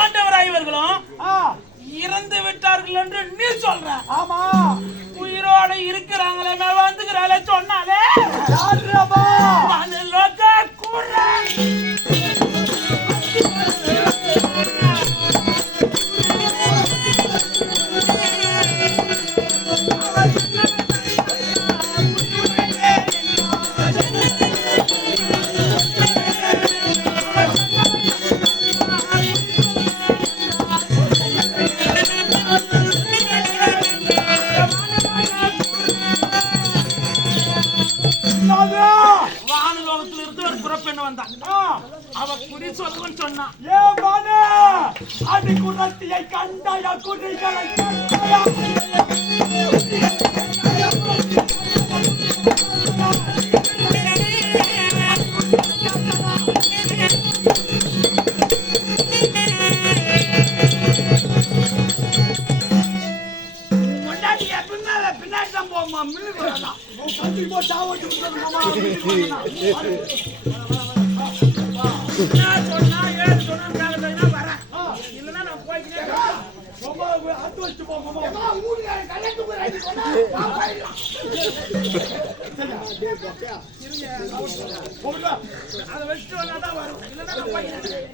ஆண்டவராய் இவர்களும் இறந்து விட்டார்கள் என்று நீ சொல்ற. ஆமா, உயிரோட இருக்கிறாங்களே மேல வந்துக்கிறாளே சொன்னாலே வானலோகத்தில் இருந்து ஒரு புறப்பெண்ணு வந்தான். அவ குறி சொல்லுன்னு சொன்னான். அடி குரத்தியை கண்டாய குறிகளை பின்னாடி தான் போமா சொன்னா ஏழு சொன்னா வரேன், இல்லைன்னா நான் போய்க்கிட்டே அத்து வச்சு போமா. அதை வச்சுட்டு வந்தாதான் வரும், இல்லைன்னா நான் போய்க்கிறேன்.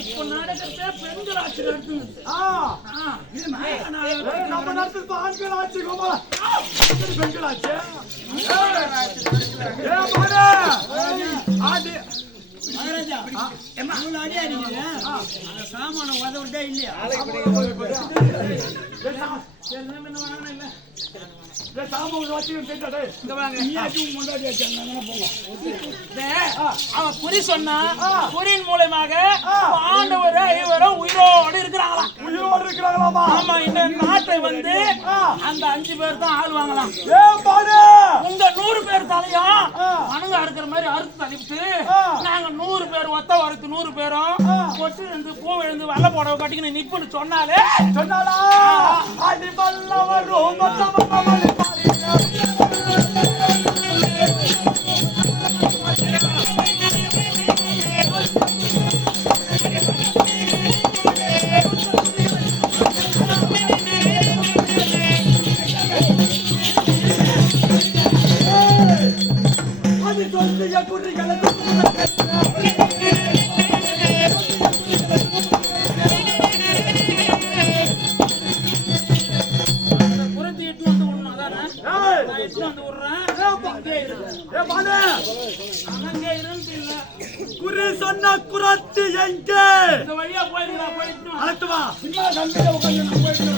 இப்போ நடக்கிறதே பெண்கள் ஆட்சி நடத்துது. நம்ம நடத்துறது ஆண்கள் ஆட்சி. பெண்கள் ஆட்சி சாமான உதவிட்டே இல்லையா? அவன் குறி சொன்னா குறியின் மூலமாக ஆண்டவர் ஐவரும் உயிரோடு இருக்கிறாங்களா? உயிரோடு இருக்கிறாங்களாமா? ஆமா, இந்த நாட்டை வந்து அந்த 5 பேர் தான் ஆளுவாங்களாம். உங்க 100 பேர் தலையும் மனுங்க அறுக்கிற மாதிரி அறுத்து தள்ளிவிட்டு நாங்க 100 பேர் ஒத்த வரத்து 100 பேரும் கொட்டு இருந்து பூ எழுந்து வெள்ள போட கட்டிக்கணும் நிப்புன்னு சொன்னாலே சொன்னாலா குறி சொன்ன குரத்தி எங்கே? இந்த வழியா போயிருக்கலாம், போயிட்டு அழைத்துவா. போயிட்டு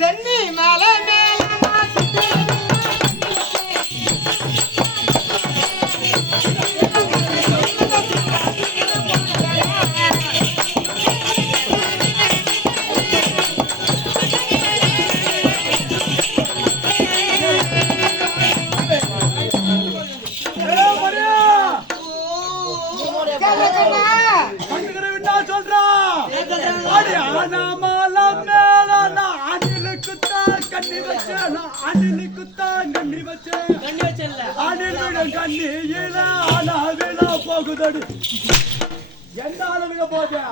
சென்னி மலை போகுதடி எந்த அளவுல போதா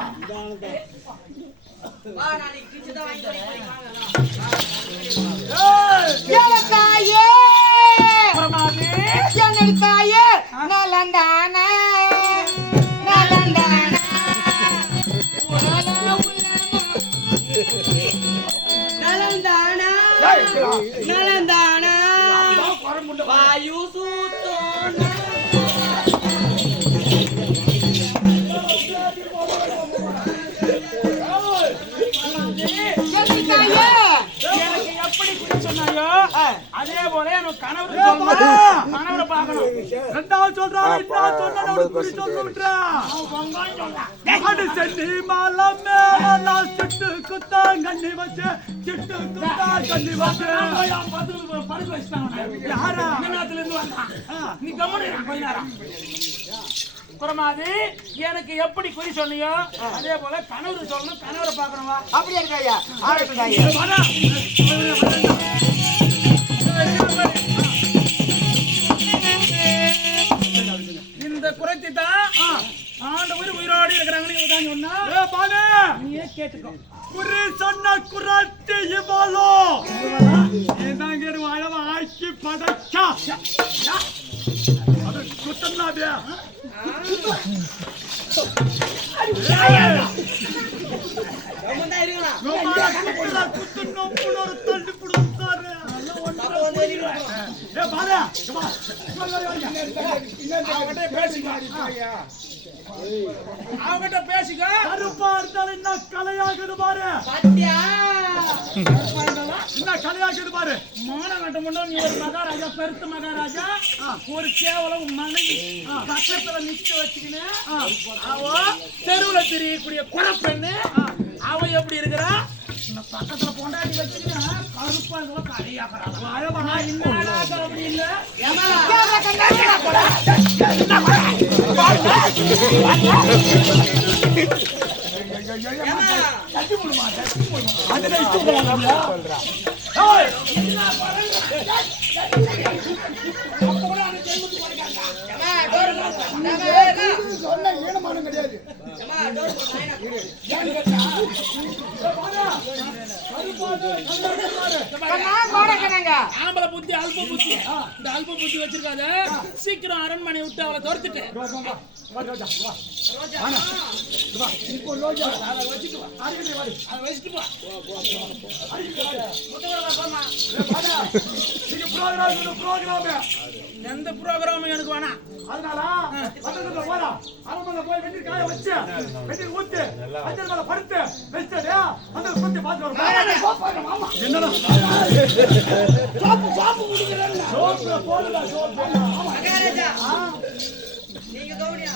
ஏய் வாயு சூத்தோன எனக்கு எப்படி குறி சொன்னாயோ அதே போல எனக்கு கணவரை பார்க்கணும். ரெண்டாவது சொல்றான் இன்னும் சொன்னா குறி சொல்லுன்றா அடி சென்னி மாலம் மேல நான் சிட்டு குத்தா கண்ணி வச்சு சிட்டு குத்தா கண்ணி வச்சு படுக்க வச்சுட்டாங்க. யாரா நேரத்துல இருந்து வந்தான். நீ கம்முனு கொஞ்ச நேரம். குரமாதி எனக்கு எப்படி குறி சொன்னியோ அதே போல கணவர் சொல்லணும். கணவரை பார்க்கணும். அப்படியே இருக்காயா ஆரம்பிட்டாங்க. இந்த குறைத்தி தான் ஆண்டவர் உயிரோடு இருக்கிறாங்கன்னு தான் சொன்னா நீயே கேட்டுக்கோ. குறி சொன்ன குரத்தி இவளோ ஏதாங்க வாழவ ஆக்கி படைச்சா அது குத்தன்னாதே அவங்கிட்ட பேசிக்க. கருப்பா இருந்தாலும் என்ன கலையாகுது பாரு. என்ன கலையாகுது பாரு. மானங்கட்ட முன்னோம் நீ ஒரு மகாராஜா பெருத்த மகாராஜா ஒரு கேவலம் மனைவி பக்கத்துல நிக்க வச்சுக்கின்னு அவ தெருவுல தெரியக்கூடிய குறப்பெண்ணு அவ எப்படி இருக்கிறா பக்கத்துல பொண்டாட்டி வச்சுக்கினா கருப்பா கலையாக்குறாங்க. இன்னும் அப்படி இல்ல ஆம்பளை புத்தி அல்ப புத்தி. இந்த அல்ப புத்தி வச்சிருக்காத. சீக்கிரம் அரண்மனை விட்டு அவளை துரத்துட்டு எந்த ப்ரோக்ராமும் எனக்கு வேணாம். அதனால போய் வெட்டி காய வச்சு வெட்டி ஊத்து அஞ்சல் மேல படுத்து வச்சுட்டு அந்த குத்தி பாத்து என்னடா சோப்பு போடுடா சோப்பு நீங்க கவனியா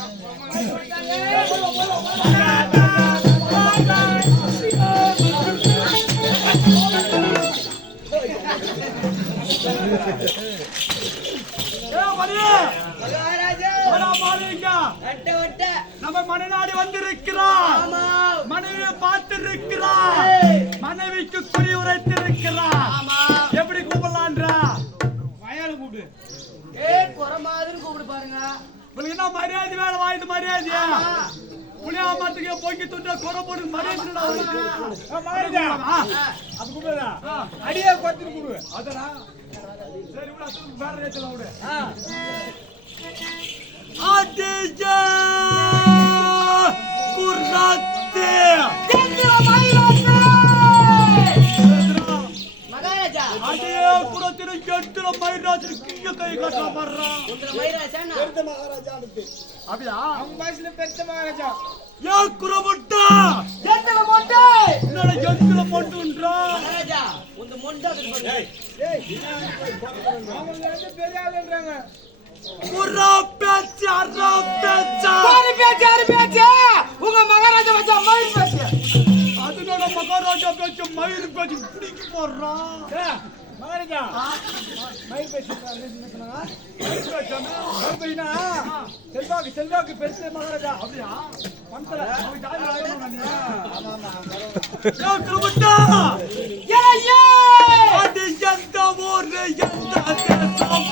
நம்ம மனைநாடு வந்திருக்கிறார். மனைவியை பார்த்திருக்கிறார். மனைவிக்கு குறி உரைத்திருக்கிறார். எப்படி கூப்பிடலான்றா வயல் கூப்பிடு. குறை மாதிரி கூப்பிடு பாருங்க. உங்களுக்கு என்ன மரியாதை வேலை வாய்ந்து மரியாதையா புளியாமத்துக்கு பொங்கி துண்ட குறை போட்டு மரியாதை அது கூப்பிடுறா அடியே குறைச்சிட்டு கூடு. அதனா சரி வேற ரேட்ல விடு. ஆதிஜா குர்ராத்தே மகாராஜா அடியே குரத்தின எட்டுல மயிராஜு கிங்க கை காட்ட வர்றா. உங்க மயிராஜானா பெருத்த மகாராஜான்னு அப்படியே அவங்க பாஷையில பெருத்த மகாராஜா. யா குரபட்டா எத்தல மொண்டை என்னடா எட்டுல மொண்டுன்றா மகாராஜா உங்க மொண்டை ஏய் அவங்க வந்து பெரிய ஆளுன்றாங்க. குர்ரா பேச்சு அரா பேச்சா யாரு பேச்சு உங்க மகாராஜா வச்ச மயில் பேச்சு. அதனோட மகாராஜா பேச்சு மயில் பேச்சு பிடிக்கி போடுறா. மகாராஜா மயில் பேச்சு செல்வாக்கு பெருசு மகாராஜா அப்படியா பந்தல அது எந்த ஊரு எந்த தேசம்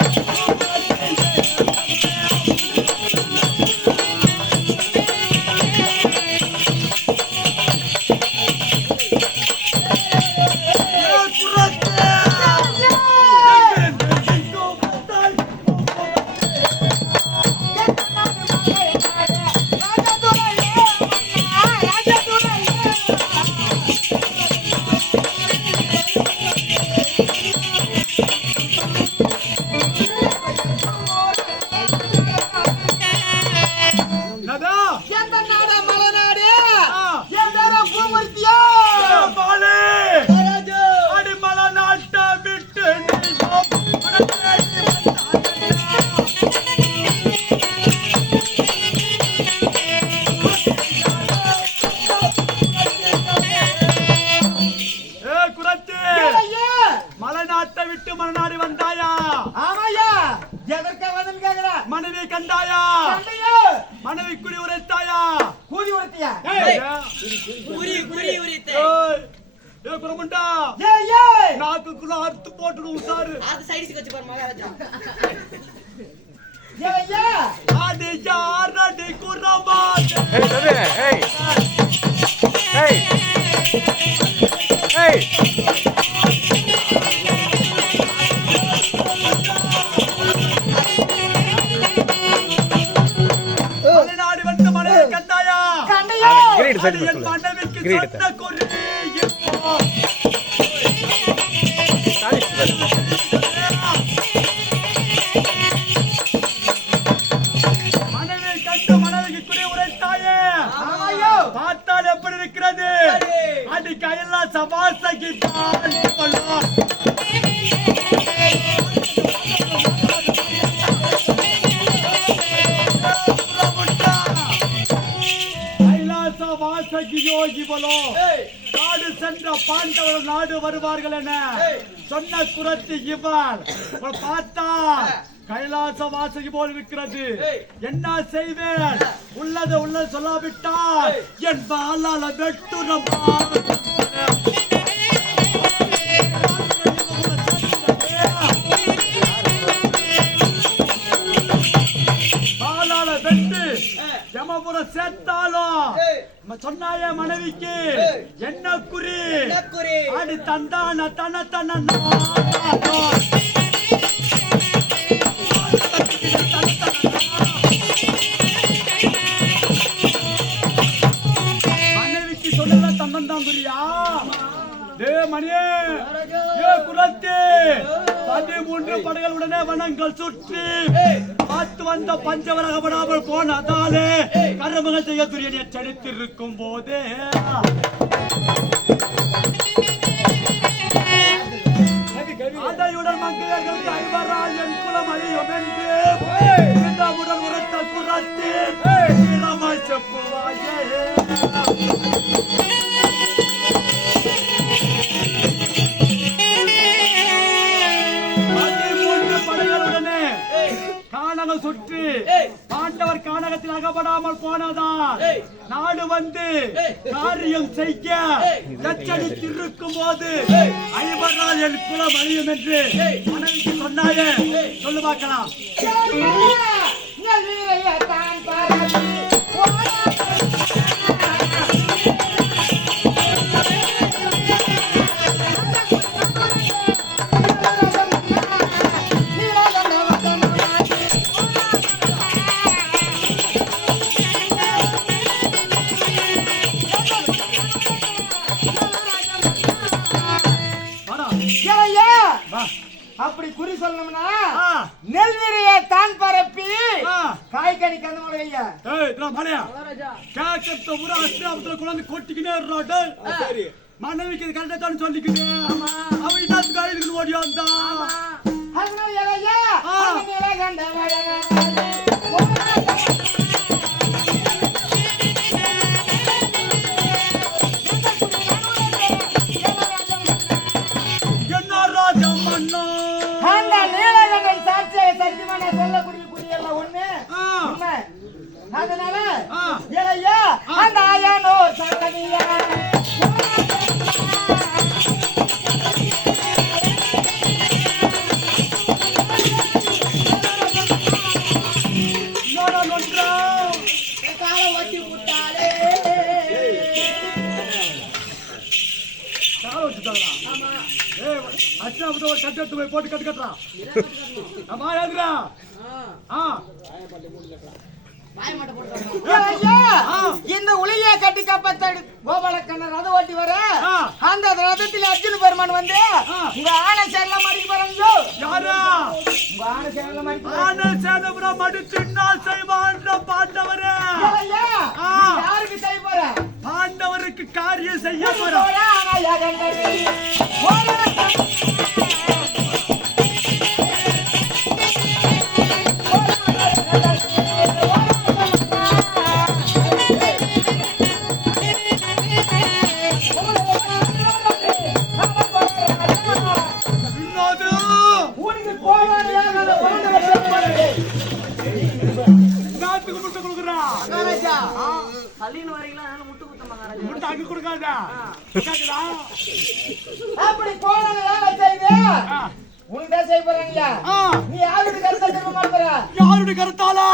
எதற்காக வந்தேன்னு கேக்குறா? மனைவி கண்டாயா? கண்டையோ? மனைவி குறி உரைத்தாயா? கூதி உரைத்தியா? ஏ பிரமண்டா, ஏய் ஏய் நாக்குக்குள்ள அறுத்து போட்டுடும் உசாரு. ஏய் ஏய் ஆடி யாரடி குறமாட். மலைநாடு வந்து மனைவி கண்டாயா? கண்டையோ? அது என் மனைவிக்கு சொன்ன குறி இப்போ. மனைவி கண்டு மனைவிக்கு குறி உரைத்தாயே. ஆமாயோ. பார்த்தால் எப்படி இருக்கிறது? அடி கையெல்லாம் சபாசகி தான் கொள்ளும். யோகி போலோ நாடு சென்ற பாண்டவர் நாடு வருவார்கள் என சொன்ன குரத்து இவள் பார்த்தா கைலாச வாசகி போல் இருக்கிறது. என்ன செய்வேன்? உள்ளது சொல்லாவிட்டால் என் பாலால வெட்டுரம். பாலால வெட்டு யமபுரம் சேர்த்தாலும் சொன்னாய மனைவிக்கு என்ன குறி? அடி தந்தான தன தன மனைவிக்கு சொல்லல தன்னந்தான் குறியா? டே மணியே, ஏ குலத்தே, 13 படைகளுடனே வனங்கள் சுற்றி பார்த்து வந்த பஞ்சவரகப்படாமல் போனதாலே கர்மங்கள் செய்ய துரியனை செலுத்திருக்கும் போதே அதையுடன் மங்கையர்கள் ஐவரால் என் குலம் அழியும் என்று உடல் உரத்த குரத்தி செப்புவாயே. கானகம் சுற்றி பாண்டவர் கானகத்தில் அகப்படாமல் போனதால் நாடு வந்து காரியம் செய்ய எச்சரித்திருக்கும் போது ஐவரால் என் குலம் அழியும் என்று மனைவிக்கு சொன்னாயே. சொல்லு பார்க்கலாம். அப்படி குறி சொல்லணும்னா நெல்விரையை தான் பரப்பி காய்கனி கந்தமலையா கேட்கத்த ஒரு அஷ்டாபத்துல குழந்தை கொட்டிக்கினே மனைவிக்கு கரெக்டா தான் சொல்லிக்கினேன். அவன் இதான் காயிலுக்கு ஓடி வந்தான். என்ன ராஜம் மன்னோ அந்த நீலகண்டன் சாட்சியை சத்தியமான சொல்லக்கூடிய குறியெல்லாம் ஒண்ணு உண்மை. அதனால இளையா அந்த ஆயானோ சங்கதியா கட்டு போய் போட்டு கட்டு கட்டுறான். இந்த உளிய கட்டி காப்பாத்த கோபாலக்கண்ணன் ரதம் ஓட்டி வர அந்த ரதத்தில் அர்ஜுன பெருமான் வந்து உங்க ஆனை சேரலாம் மடிக்கு போறாங்க. யாரா உங்க ஆனை சேரலாம் ஆனை சேதபுரம் மடித்தினால் செய்வான் பாண்டவரே. யாருக்கு செய்ய போற? பாண்டவருக்கு காரியம் செய்ய போற. ஊருக்கு போவாங்க எல்லாத்துக்கும் முட்டை கொடுக்குறான். மகாராஜா பள்ளின்னு வரீங்களா அதனால முட்டு குத்த மகாராஜா. முட்டை அங்க கொடுக்காதா? கேக்குதா? அப்படி போனாங்க வேலை செய்து உனக்கு தான் செய்ய போறாங்க. நீ யாருடைய கருத்தை திரும்ப மாட்டற? யாருடைய கருத்தாலா?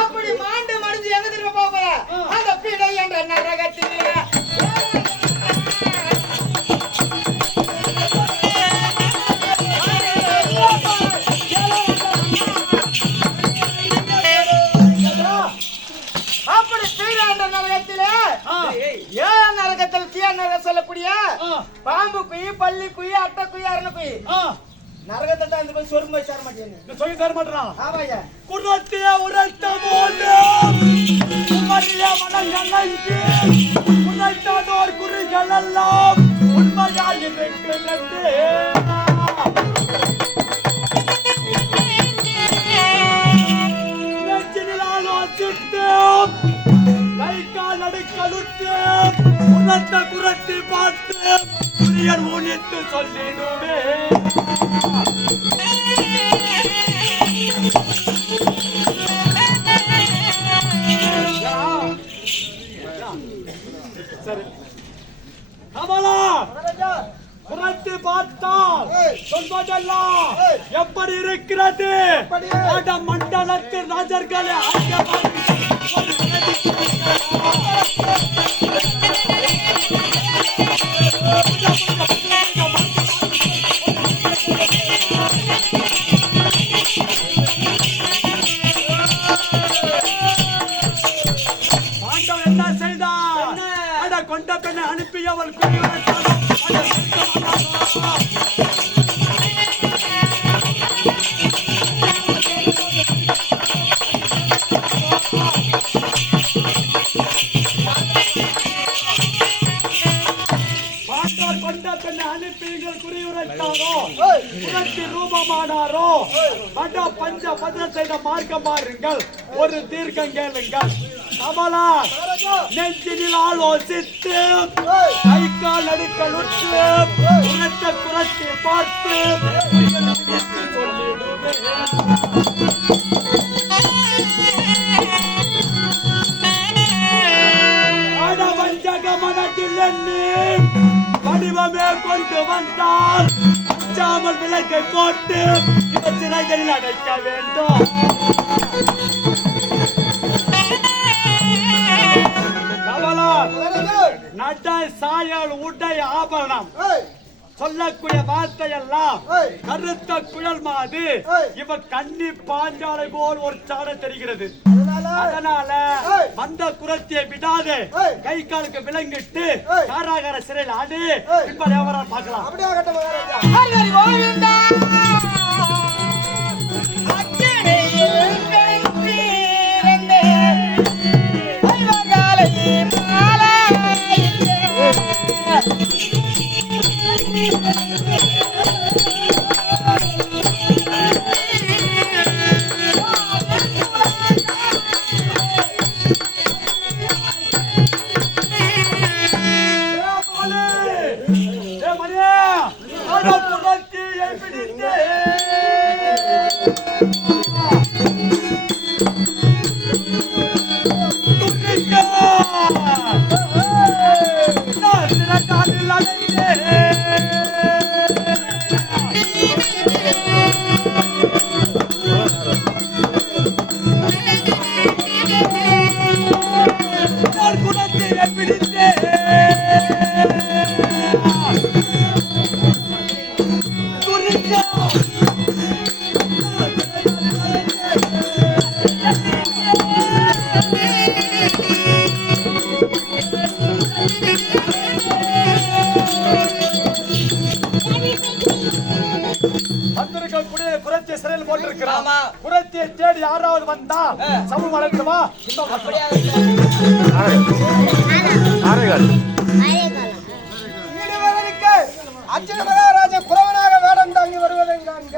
அப்படி மாண்டு மடிஞ்சு எங்க திரும்ப போக போற? அந்த பீடை என்ற நரகத்திலே அப்படி பீடை என்ற நரகத்திலே ஏன் நரகத்தில் தீய நரகம் சொல்லக்கூடிய பாம்பு குயி, பள்ளி குயி, அட்டை குயி, அரண குயி நரகத்தை தான் இந்த போய் சொர்க்கம் போய் சேர மாட்டேங்க. சொல்லி தர மாட்டான். ஆமாய்யா. குரத்திய உரைத்த போது உமரிலே மனங்கலங்கி உரைத்ததோர் குறிகள் எல்லாம் உண்மையாயிருக்கிறது. நெஞ்சினில் ஆலோசித்து கை கால் நடுக்கலுற்று உரத்த குரத்தி பார்த்து புரியர் ஊனித்து சொல்லிடுவே. சரி கமலா குரத்தி பார்த்தால் சொல்வதெல்லாம் எப்படி இருக்கிறது? மண்டலத்தில் ராஜர்களே என்ன செய்தார்? கொண்ட பெண்ணை அனுப்பி அவள் கொண்ட பெண்ணை அனுப்பி குறியுரைத்தாரோ புரட்சி ரூபமானாரோ வட பஞ்ச பத செய்த மார்க்கம் பாருங்கள், ஒரு தீர்க்கம் கேளுங்கள். கமலா நெஞ்சினில் ஆலோசித்து கை கால் நடுக்கலுற்று உரத்த குரத்தி பார்த்து சொல்லிடுவே. வஞ்சக மனத்தில் எண்ணி வடிவமே கொண்டு வந்தால் அஞ்சாமல் விளக்கை போட்டு இவர் சிறைகளில் அடைக்க வேண்டும். நடை சாயல் உடை ஆபரணம் சொல்லக்கூடிய வார்த்தையெல்லாம் கருத்த குழல் மாது இவர் கண்ணி பாஞ்சாலை போல் ஒரு சாட தெரிகிறது. அதனால வந்த குரத்தியை விடாது கை காலுக்கு விலங்கிட்டு காராகார சிறையில் ஆடு இப்ப வியாபாரம் பார்க்கலாம். சிறையில் போட்டிருக்கிறான். ஆமா. குரத்தியை தேடி யாராவது வந்தா சமூகம் வளர்த்துவா அப்படியா அச்சன மகாராஜா குறவனாக வேடம் தாங்கி வருவதை காண்க.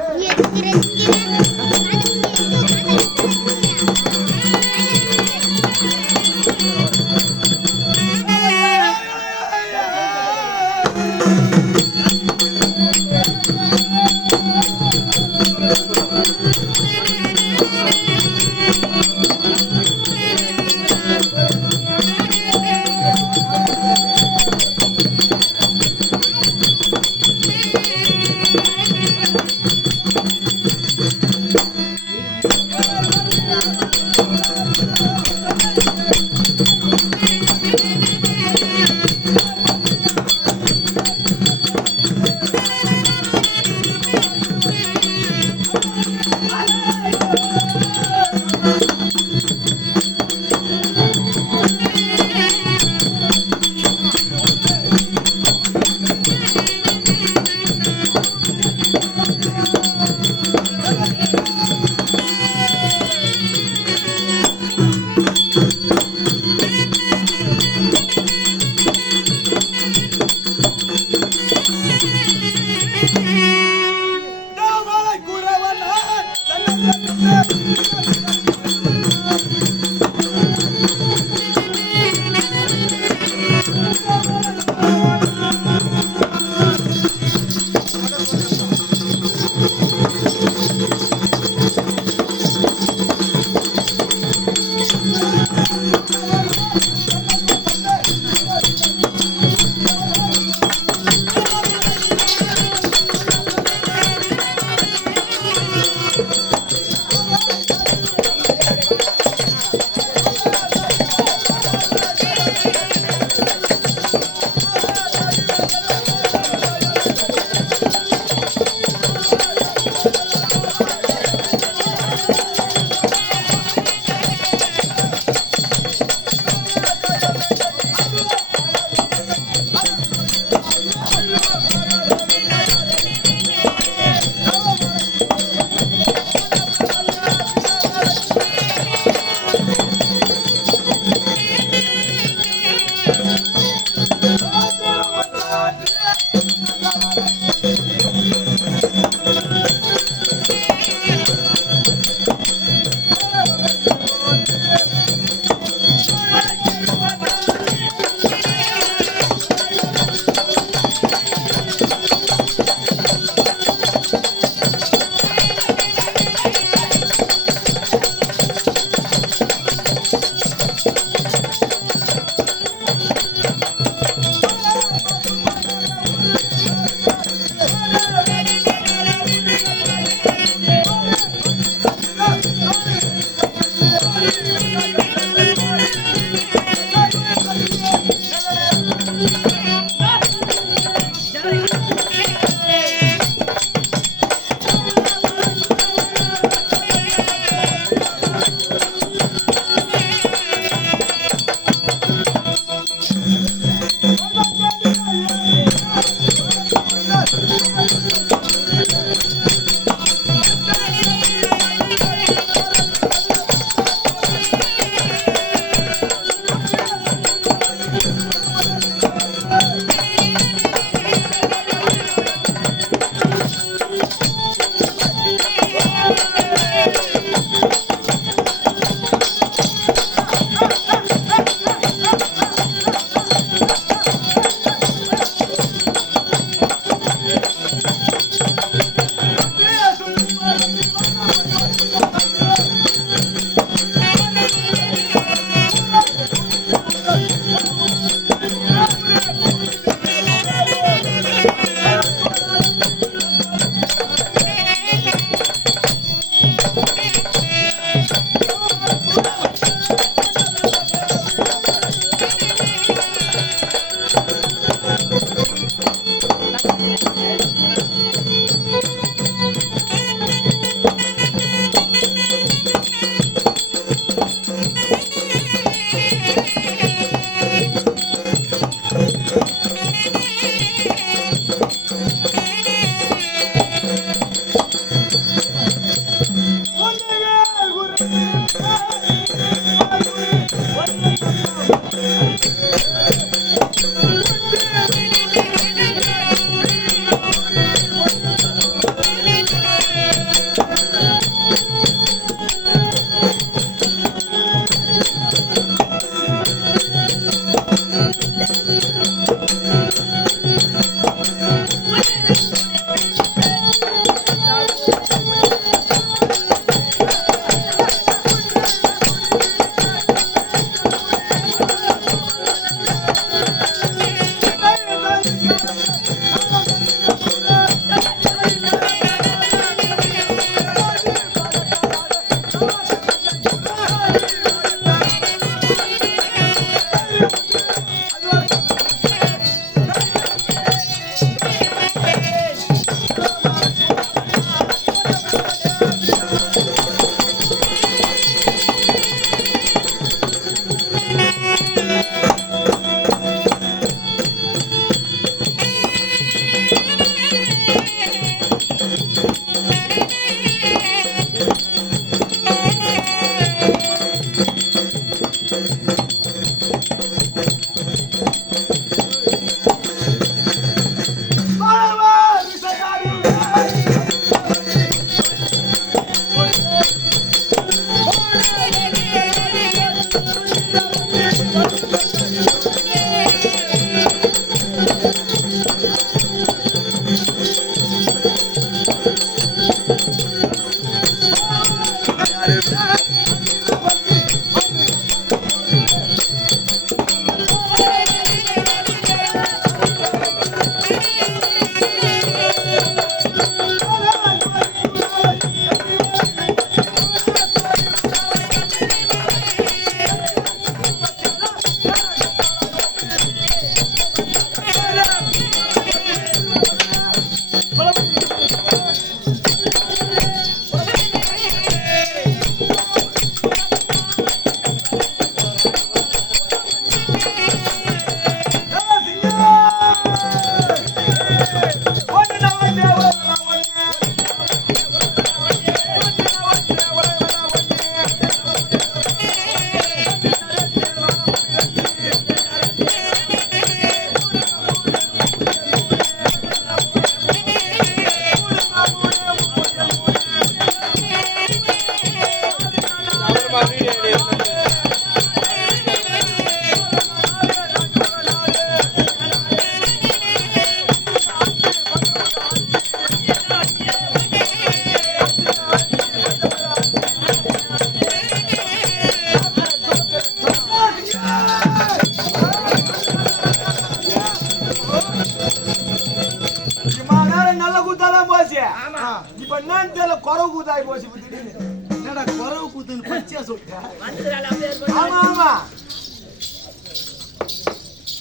இப்ப என்னன்னு தெரியல குறவு கூத்தாய் போச்சு இப்ப திடீர்னு. என்னடா குறவு கூத்துன்னு பச்சையா சொல்லிட்டேன். வந்துடுறாள் அப்படியே இருக்கும். ஆமா ஆமா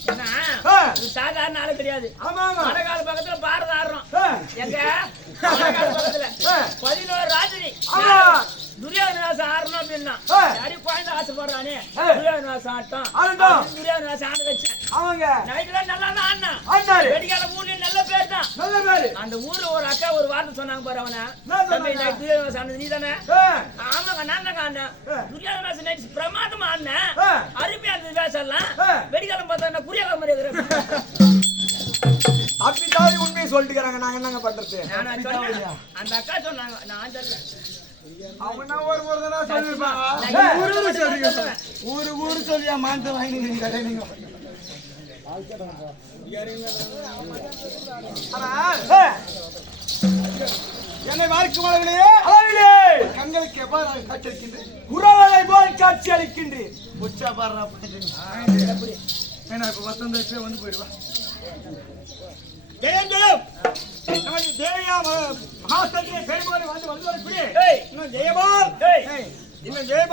என்ன ஆ, இது சாதாரண ஆளு கிடையாது. ஆமா ஆமா மழைக்கால பக்கத்துல பாரத ஆடுறோம். ஆ, எங்க மழைக்கால பக்கத்துல ஆ, 11 ராஜினி ஆமா துரியோதனாசம் ஆடணும் அப்படின்னா ஆ. யாரி குழந்தை ஆசைப்படுறானே ஆ. துரியோதனாசம் ஆட்டம் ஆடட்டும். துரியோதனாசம் ஆட வச்சேன். அவங்க நைட்டுல நல்லா தான் ஆடினான். ஆண்டாரு வெடிக்கால ஊர்லயும் நல்ல பேர் தான். நல்ல பேரு. அந்த ஊர்ல ஒரு அக்கா ஒரு வார்த்தை சொன்னாங்க பாரு அவன என்ன தம்பி சொன்னாங்க? நைட் துரியோதனாசம் ஆனது நீ தானே? ஆ, ஆமாங்க நான் தாங்க ஆடினேன். ஆ. துரியோதனாசம் நைட் பிரமாதமா ஆடினேன். ஆ. அருமையா இருந்தது பேசலாம். ஆ. வெடிக்காலம் பார்த்தா என்ன புரியாத மாதிரி இருக்கிறேன். அப்படி தாடி உண்மையை சொல்லிட்டுக்கிறாங்க. நாங்க என்னங்க பண்றது? நானா சொன்னேன். அந்த அக்கா சொன்னாங்க நான் தெரியல. அவனா ஒரு ஒரு தடவை சொல்லிருப்பாங்க. நான் ஊரு ஊரு சொல்றீங்க. சொல்லுவேன். ஊரு சொல்லியா மாந்த வாங்கினீங்க நீங்க. ஆனா என்னை பார்க்கும் அளவிலே கண்களுக்கு எவ்வாறு காட்சி அளிக்கின்றேன்? உறவலை போல் காட்சி அளிக்கின்றேன். உச்சா பாடுறா ஏன்னா இப்ப வசந்த வந்து போயிடுவா. ஜெயம் ஜெயம் நமது தேவையா மகாசத்திரிய பெருமாள் வந்து வரக்கூடிய ஏய் இன்னும் ஜெயபால் ஏய் இன்னும் ஜெயபால்